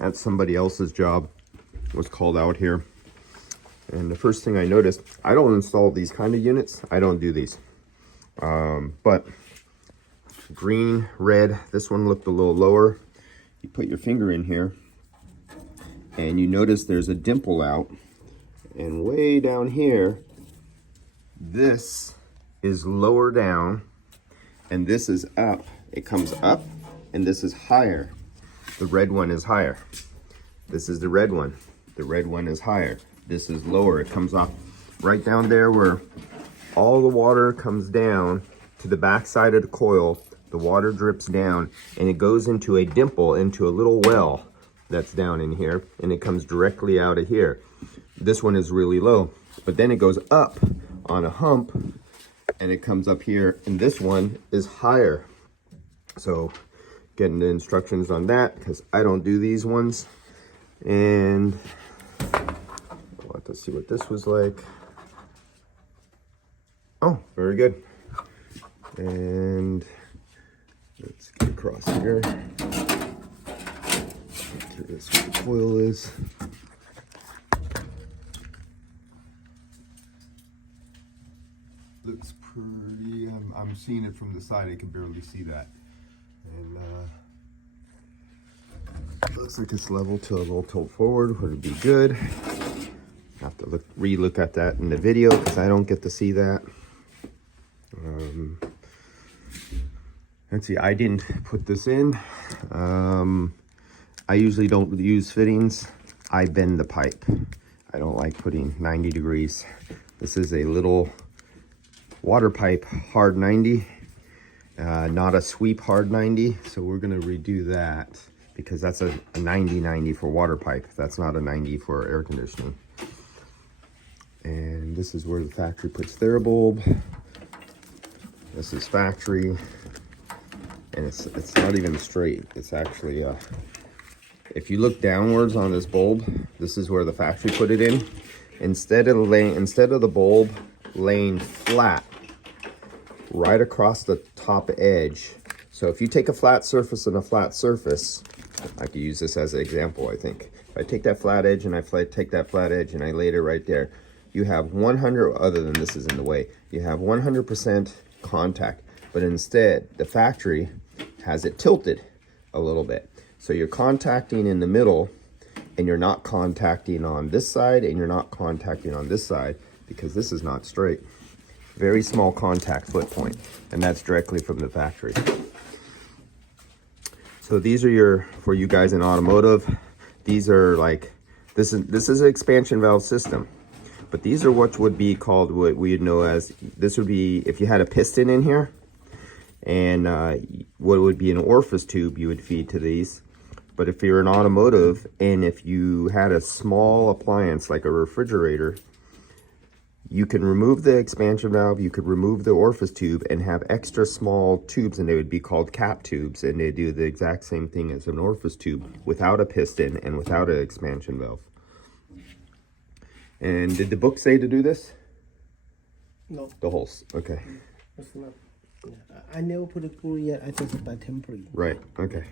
That's somebody else's job. Was called out here. And the first thing I noticed, I don't install these kind of units. I don't do these. But green, red, this one looked a little lower. You put your finger in here and you notice there's a dimple out. And way down here, this is lower down and this is up. It comes up and this is higher. The red one is higher. This is the red one. The red one is higher. This is lower. It comes off right down there where all the water comes down to the back side of the coil. The water drips down and it goes into a dimple, into a little well that's down in here, and it comes directly out of here. This one is really low, but then it goes up on a hump and it comes up here, and this one is higher. So getting the instructions on that, because I don't do these ones. And I'll have to see what this was like. Oh, very good. And let's get across here. This is what the coil is. Looks pretty, I'm seeing it from the side. I can barely see that. And looks like it's level to a little tilt forward would be good. I have to re-look at that in the video because I don't get to see that. Let's see, I didn't put this in. I usually don't use fittings. I bend the pipe. I don't like putting 90 degrees. This is a little water pipe, hard 90, not a sweep hard 90. So we're gonna redo that because that's a 90 for water pipe. That's not a 90 for air conditioning. And this is where the factory puts their bulb. This is factory. And it's not even straight. It's actually, if you look downwards on this bulb, this is where the factory put it in. Instead of the bulb laying flat right across the top edge. So if you take a flat surface and a flat surface, I could use this as an example, I think. If I take that flat edge and I take that flat edge and I laid it right there, you have 100, other than this is in the way, you have 100% contact. But instead, the factory has it tilted a little bit. So you're contacting in the middle and you're not contacting on this side and you're not contacting on this side because this is not straight. Very small contact foot point, and that's directly from the factory. So these are for you guys in automotive, these are like, this is an expansion valve system. But these are what would be called, what we'd know as, this would be if you had a piston in here, and what would be an orifice tube you would feed to these. But if you're an automotive and if you had a small appliance like a refrigerator, you can remove the expansion valve, you could remove the orifice tube and have extra small tubes, and they would be called cap tubes, and they do the exact same thing as an orifice tube without a piston and without an expansion valve. And did the book say to do this? No. The holes, okay. It's not. Yeah. I never put a glue yet. I just buy temporary. Right, okay.